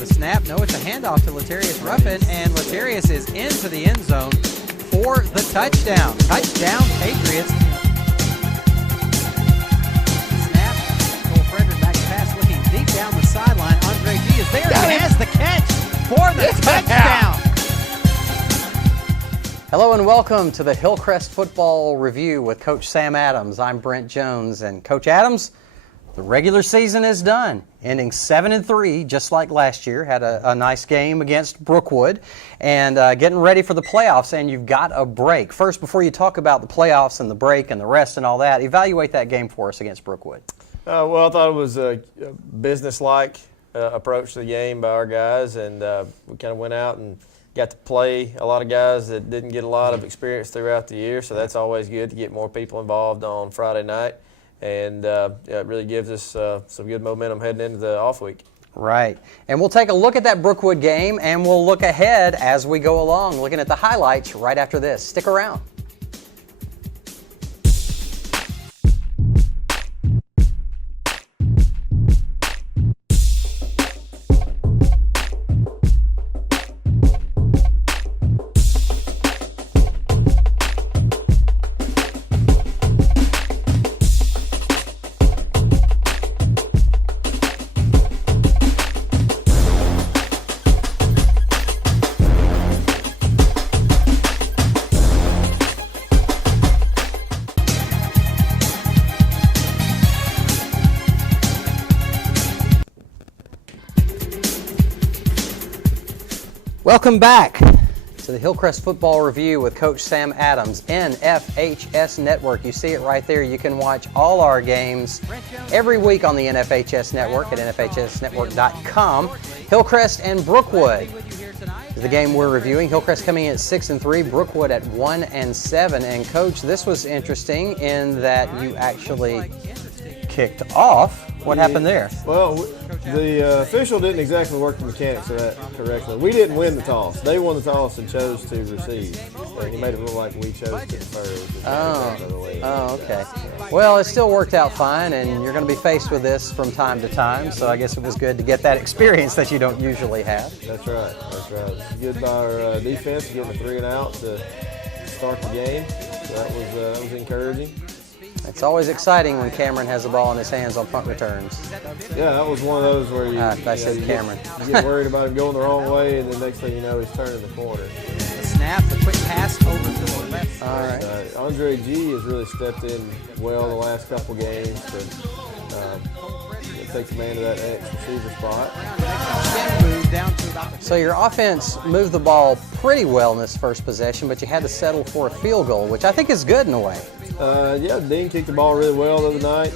The snap, no, it's a handoff to Latarius Ruffin, and Latarius is into the end zone for the touchdown. Touchdown, Patriots. Snap, Cole Frederick back to pass, looking deep down the sideline. Andre G is there. He has the catch for the touchdown. Hello and welcome to the Hillcrest Football Review with Coach Sam Adams. I'm Brent Jones, and Coach Adams, the regular season is done, ending 7-3, just like last year. Had a nice game against Brookwood, and getting ready for the playoffs, and you've got a break. First, before you talk about the playoffs and the break and the rest and all that, evaluate that game for us against Brookwood. Well, I thought it was a business-like approach to the game by our guys, and we kind of went out and got to play a lot of guys that didn't get a lot of experience throughout the year, so that's always good to get more people involved on Friday night. And it really gives us some good momentum heading into the off week. Right. And we'll take a look at that Brookwood game, and we'll look ahead as we go along, looking at the highlights right after this. Stick around. Welcome back to the Hillcrest Football Review with Coach Sam Adams, NFHS Network. You see it right there. You can watch all our games every week on the NFHS Network at nfhsnetwork.com. Hillcrest and Brookwood is the game we're reviewing. Hillcrest coming in at 6-3, Brookwood at 1-7. And Coach, this was interesting in that you actually kicked off. What happened there? Well, the official didn't exactly work the mechanics of that correctly. We didn't win the toss. They won the toss and chose to receive. And he made it look like we chose to defer. Okay. Well, it still worked out fine, and you're going to be faced with this from time to time, so I guess it was good to get that experience that you don't usually have. That's right. It's good by our defense getting a 3 and out to start the game. So that was encouraging. It's always exciting when Cameron has the ball in his hands on punt returns. Yeah, that was one of those where you Cameron. You get worried about him going the wrong way, and the next thing you know, he's turning the corner. The snap, the quick pass over to the left. All right. Andre G has really stepped in well the last couple games to take command of that next receiver spot. So your offense moved the ball pretty well in this first possession, but you had to settle for a field goal, which I think is good in a way. Dean kicked the ball really well the other night.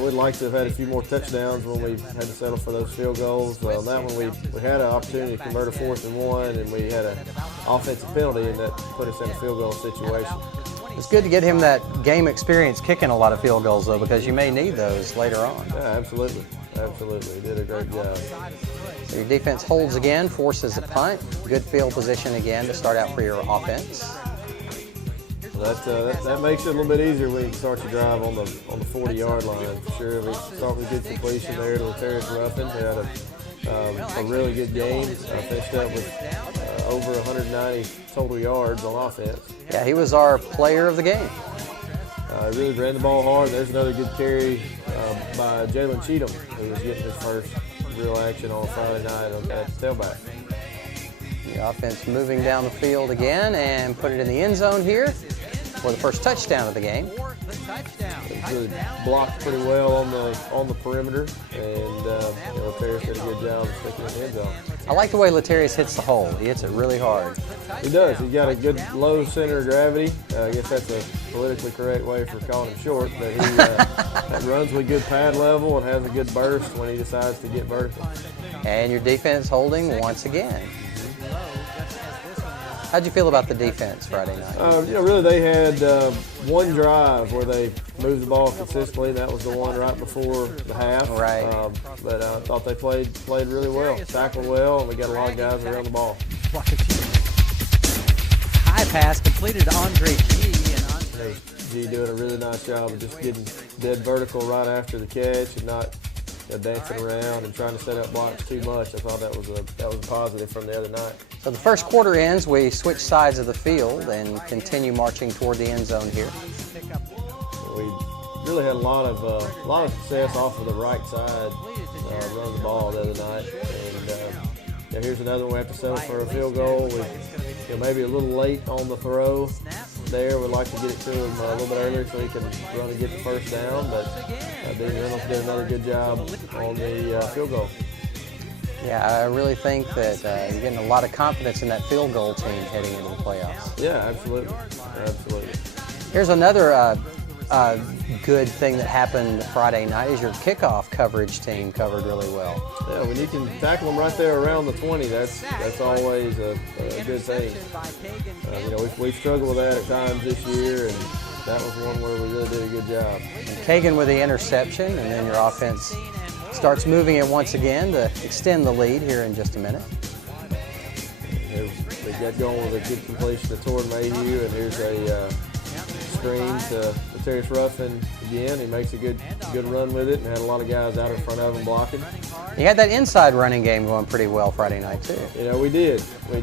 We'd like to have had a few more touchdowns when we had to settle for those field goals. On that one, we had an opportunity to convert a 4th and 1, and we had an offensive penalty, and that put us in a field goal situation. It's good to get him that game experience kicking a lot of field goals, though, because you may need those later on. Yeah, absolutely. He did a great job. So your defense holds again, forces a punt. Good field position again to start out for your offense. That makes it a little bit easier when you can start your drive on the 40-yard line. For sure, we start with a good completion there to Latarius Ruffin. He had a really good game. Finished up with over 190 total yards on offense. Yeah, he was our player of the game. Really ran the ball hard. There's another good carry by Jalen Cheatham, who was getting his first real action on Friday night at tailback. The offense moving down the field again and put it in the end zone here for the first touchdown of the game. It really blocked pretty well on the perimeter, and Latarius did a good job of sticking in the end zone. I like the way Latarius hits the hole. He hits it really hard. He does. He's got a good low center of gravity. I guess that's a politically correct way for calling him short, but he runs with good pad level and has a good burst when he decides to get vertical. And your defense holding once again. How'd you feel about the defense Friday night? Really they had one drive where they moved the ball consistently. That was the one right before the half. Right. But I thought they played really well, tackled well, and we got a lot of guys around the ball. High pass completed to Andre G. And G doing a really nice job of just getting dead vertical right after the catch and not dancing around and trying to set up blocks too much. I thought that was a positive from the other night. So the first quarter ends, we switch sides of the field and continue marching toward the end zone here. We really had a lot of success off of the right side, running the ball the other night. And here's another one we have to settle for a field goal. We maybe a little late on the throw there. We'd like to get it to him a little bit earlier so he can run and get the first down. But Dean Reynolds did another good job on the field goal. Yeah, I really think that you're getting a lot of confidence in that field goal team heading into the playoffs. Yeah, absolutely. Absolutely. Here's another good thing that happened Friday night is your kickoff coverage team covered really well. Yeah, when you can tackle them right there around the 20, that's always a good thing. We've struggled with that at times this year, and that was one where we really did a good job. And Kagan with the interception, and then your offense starts moving it once again to extend the lead here in just a minute. They get going with a good completion to Tord Mayhew, and here's a screen to Terrence Ruffin again. He makes a good run with it and had a lot of guys out in front of him blocking. You had that inside running game going pretty well Friday night too. We did. We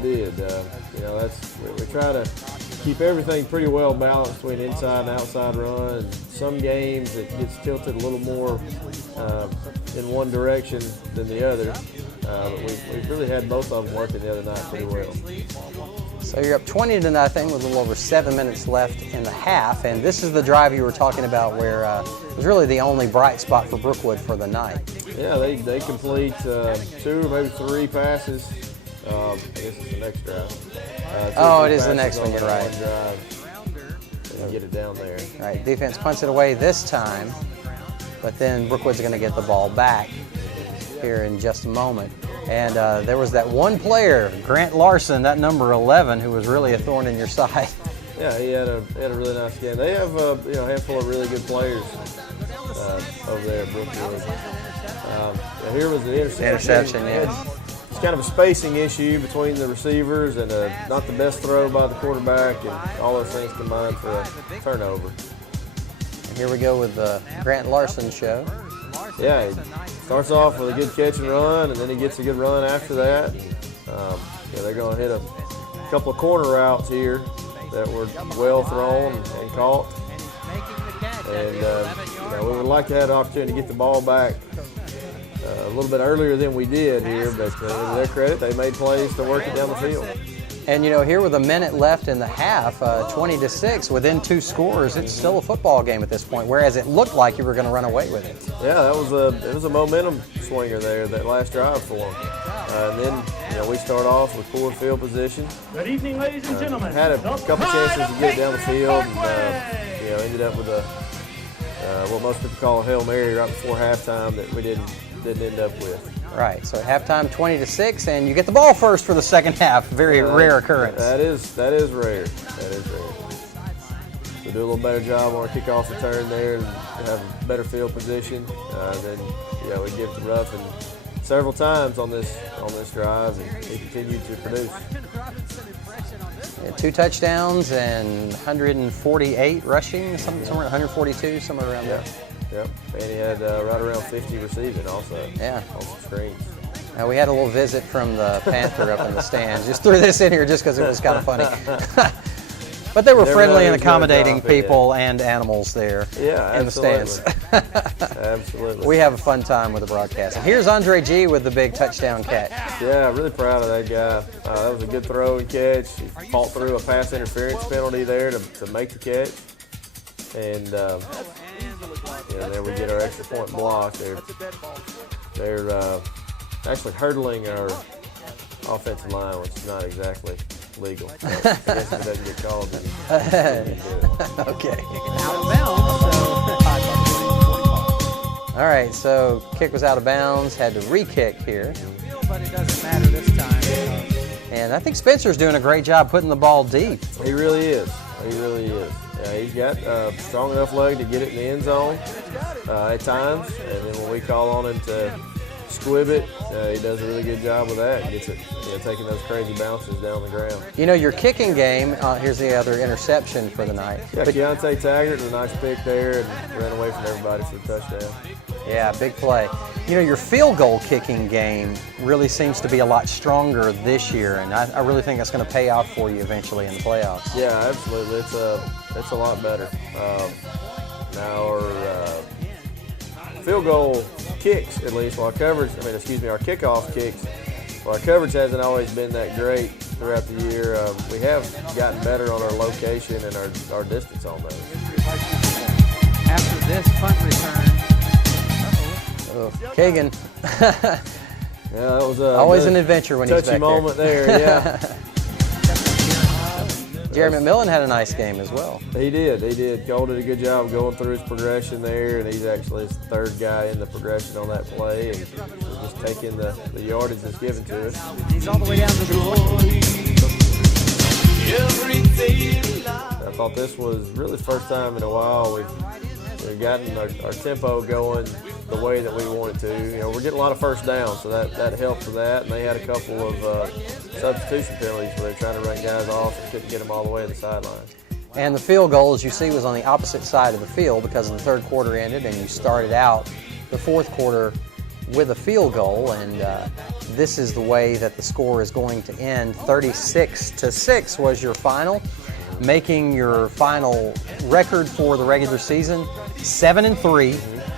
try to keep everything pretty well balanced between inside and outside run. And some games it gets tilted a little more in one direction than the other. But we really had both of them working the other night pretty well. So you're up 20-0 with a little over 7 minutes left in the half, and this is the drive you were talking about where it was really the only bright spot for Brookwood for the night. Yeah, they complete 2 or maybe 3 passes. I guess it's the next drive. It is the next one, you're right. And get it down there. All right, defense punts it away this time, but then Brookwood's going to get the ball back here in just a moment. And there was that one player, Grant Larson, that number 11, who was really a thorn in your side. Yeah, he had a really nice game. They have a handful of really good players over there at Brookwood. Here was the interception. It's kind of a spacing issue between the receivers and not the best throw by the quarterback, and all those things combined for a turnover. And here we go with the Grant Larson show. Yeah, he starts off with a good catch and run, and then he gets a good run after that. They're going to hit a couple of corner routes here that were well thrown and caught. And we would like to have the opportunity to get the ball back a little bit earlier than we did here, but to their credit, they made plays to work it down the field. And here with a minute left in the half, 20-6, within 2 scores, it's still a football game at this point, whereas it looked like you were going to run away with it. Yeah, it was a momentum swinger there, that last drive for them. And then we start off with poor field position. Good evening, ladies and gentlemen. Had a couple chances to get it down the field, and ended up with what most people call a Hail Mary right before halftime that we didn't end up with. Right, so at halftime 20-6, and you get the ball first for the second half. Very rare occurrence. That is rare. That is rare. We do a little better job on our kickoff return there and have a better field position. Then we give it to Ruffin several times on this drive, and he continued to produce. 2 touchdowns and 148 rushing, somewhere 142, somewhere around there. Yep, and he had right around 50 receiving also. Yeah. On some screens. Now we had a little visit from the Panther up in the stands. Just threw this in here just because it was kind of funny. But they were friendly and accommodating people and animals there in the stands. Absolutely. We have a fun time with the broadcast. And here's Andre G with the big touchdown catch. Yeah, really proud of that guy. That was a good throw and catch. He fought through a pass interference penalty there to make the catch. And there we get our extra point block. They're actually hurdling our offensive line, which is not exactly legal. So I guess if it doesn't get called, then Okay. All right, so kick was out of bounds, had to re-kick here. But it doesn't matter this time. And I think Spencer's doing a great job putting the ball deep. He really is. He really is. Yeah, he's got a strong enough leg to get it in the end zone at times, and then when we call on him to squib it, he does a really good job with that. Gets it, taking those crazy bounces down the ground. Your kicking game, here's the other interception for the night. Yeah, Keontae Taggart with a nice pick there and ran away from everybody for the touchdown. Yeah, big play. You know, your field goal kicking game really seems to be a lot stronger this year, and I really think that's going to pay off for you eventually in the playoffs. Yeah, absolutely. It's a lot better. Now our field goal kicks, at least, our kickoff kicks, our coverage hasn't always been that great throughout the year. We have gotten better on our location and our distance on those. After this punt return. Kagan. Yeah, that was always an adventure when he's back touchy moment there. Yeah. Jerry McMillan had a nice game as well. He did. Cole did a good job going through his progression there, and he's actually his third guy in the progression on that play, and just taking the yardage that's given to us. He's all the way down to the 20. I thought this was really the first time in a while we've gotten our tempo going the way that we want it to. You know, we're getting a lot of first downs, so that helps with that. And they had a couple of substitution penalties where they're trying to run guys off and couldn't get them all the way to the sideline. And the field goal, as you see, was on the opposite side of the field because the third quarter ended and you started out the fourth quarter with a field goal. And this is the way that the score is going to end. 36-6 was your final, making your final record for the regular season 7-3,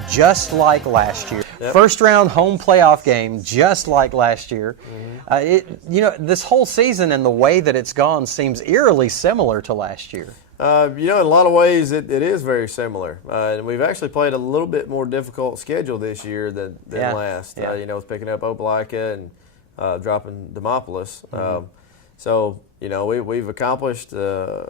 just like last year. Yep. First round home playoff game, just like last year. This whole season and the way that it's gone seems eerily similar to last year. In a lot of ways it is very similar. And we've actually played a little bit more difficult schedule this year than last. Yeah. With picking up Opelika and dropping Demopolis. Mm-hmm. We've accomplished a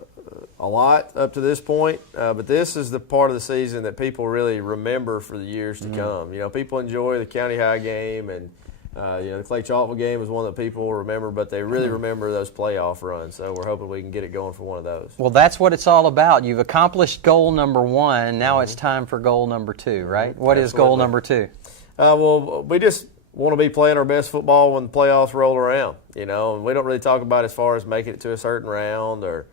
lot up to this point, but this is the part of the season that people really remember for the years to come. People enjoy the County High game, and the Clay Chalkville game is one that people remember, but they really remember those playoff runs. So we're hoping we can get it going for one of those. Well, that's what it's all about. You've accomplished goal number one. Now it's time for goal number two, right? What is goal number two? We just want to be playing our best football when the playoffs roll around, and we don't really talk about as far as making it to a certain round or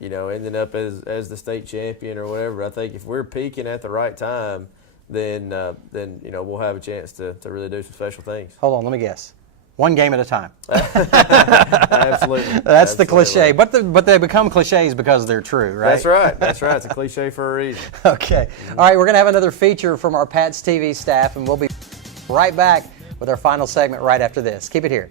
ending up as the state champion or whatever. I think if we're peaking at the right time, then we'll have a chance to really do some special things. Hold on, let me guess. One game at a time. Absolutely. That's the cliche, but they become cliches because they're true, right? That's right. It's a cliche for a reason. Okay. All right, we're going to have another feature from our Pats TV staff, and we'll be right back with our final segment right after this. Keep it here.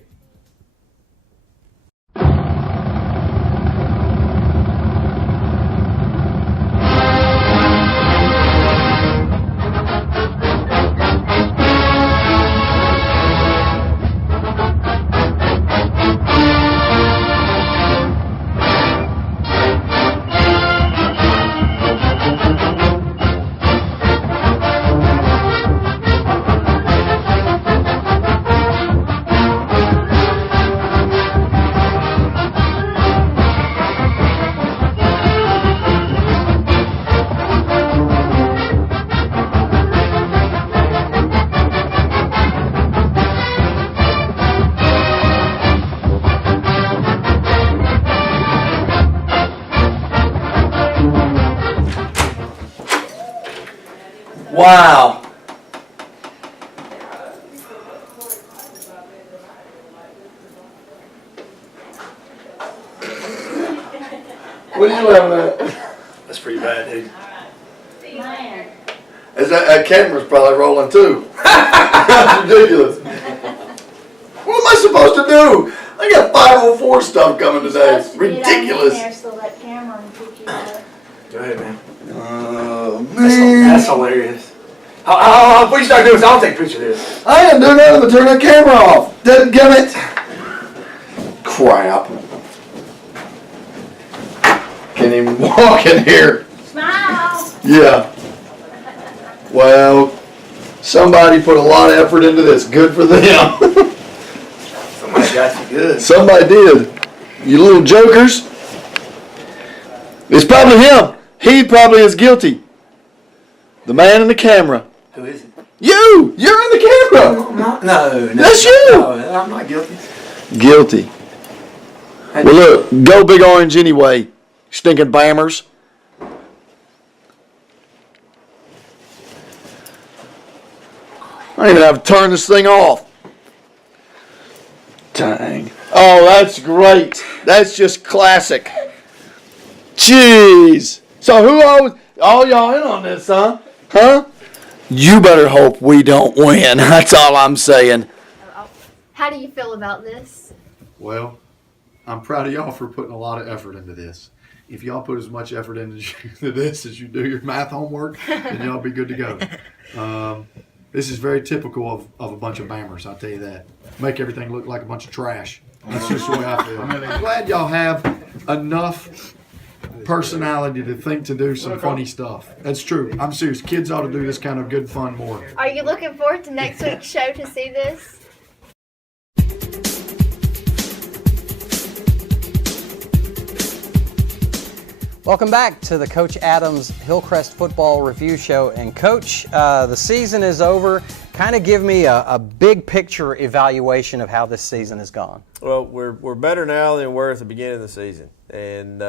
Wow. What are you laughing at? That's pretty bad, dude. Is that camera's probably rolling too? That's ridiculous. What am I supposed to do? I got 504 stuff coming today. It's ridiculous. So that camera and pick you up. Go ahead, man. Oh, man. That's hilarious. What you start doing is I'll take a picture of this. I ain't doing nothing but turn that camera off. Dadgummit. Crap. Can't even walk in here. Smile! Yeah. Well, somebody put a lot of effort into this. Good for them. Somebody got you good. Somebody did. You little jokers. It's probably him. He probably is guilty. The man in the camera. Who is it? You! You're in the camera! No. That's you! No, I'm not guilty. Guilty. Well, look, go Big Orange anyway. Stinking bammers. don't even have to turn this thing off. Dang. Oh, that's great. That's just classic. Jeez. So who all y'all in on this, huh? Huh? You better hope we don't win. That's all I'm saying. How do you feel about this? Well, I'm proud of y'all for putting a lot of effort into this. If y'all put as much effort into this as you do your math homework, then y'all be good to go. This is very typical of a bunch of Bammers, I'll tell you that. Make everything look like a bunch of trash. That's just the way I feel. I'm glad y'all have enough personality to think to do some funny stuff. That's true. I'm serious. Kids ought to do this kind of good fun more. Are you looking forward to next week's show to see this? Welcome back to the Coach Adams Hillcrest Football Review Show. And Coach, the season is over. Kind of give me a big picture evaluation of how this season has gone. Well, we're better now than we were at the beginning of the season, and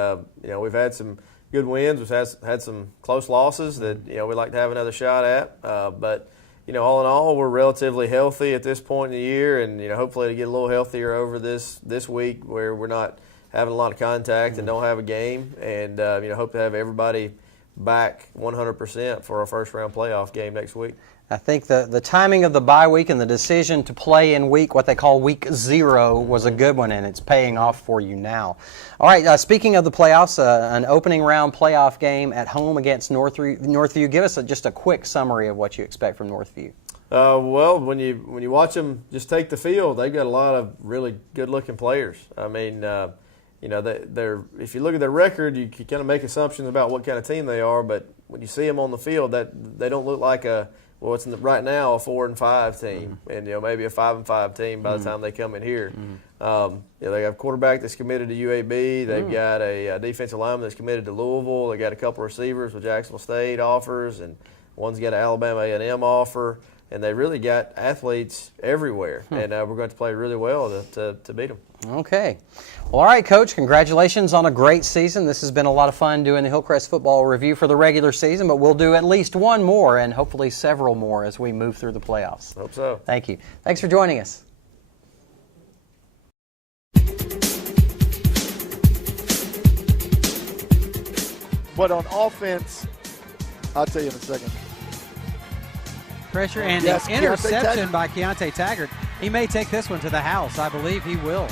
we've had some good wins. We've had some close losses that we'd like to have another shot at. But all in all, we're relatively healthy at this point in the year, and hopefully to get a little healthier over this week where we're not having a lot of contact and don't have a game, and hope to have everybody back 100% for our first round playoff game next week. I think the timing of the bye week and the decision to play in what they call week 0 was a good one, and it's paying off for you now. All right, speaking of the playoffs, an opening round playoff game at home against Northview. Give us just a quick summary of what you expect from Northview. Well, when you watch them just take the field, they've got a lot of really good-looking players. I mean, they're if you look at their record, you can kind of make assumptions about what kind of team they are. But when you see them on the field, that they don't look like it's right now a 4-5 team, and maybe a 5-5 team by the time they come in here. They got a quarterback that's committed to UAB. They've got a defensive lineman that's committed to Louisville. They got a couple of receivers with Jacksonville State offers, and one's got an Alabama A&M offer. And they really got athletes everywhere, and we're going to play really well to beat them. Okay. Well, all right, Coach, congratulations on a great season. This has been a lot of fun doing the Hillcrest Football Review for the regular season, but we'll do at least one more and hopefully several more as we move through the playoffs. Hope so. Thank you. Thanks for joining us. But on offense, I'll tell you in a second. Pressure and Yes, the interception by Keontae Taggart. He may take this one to the house. I believe he will.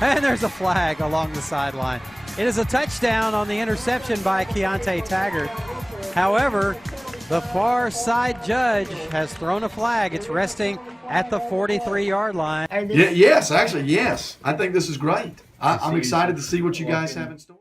And there's a flag along the sideline. It is a touchdown on the interception by Keontae Taggart. However, the far side judge has thrown a flag. It's resting at the 43-yard line. Yes. I think this is great. I'm excited to see what you guys have in store.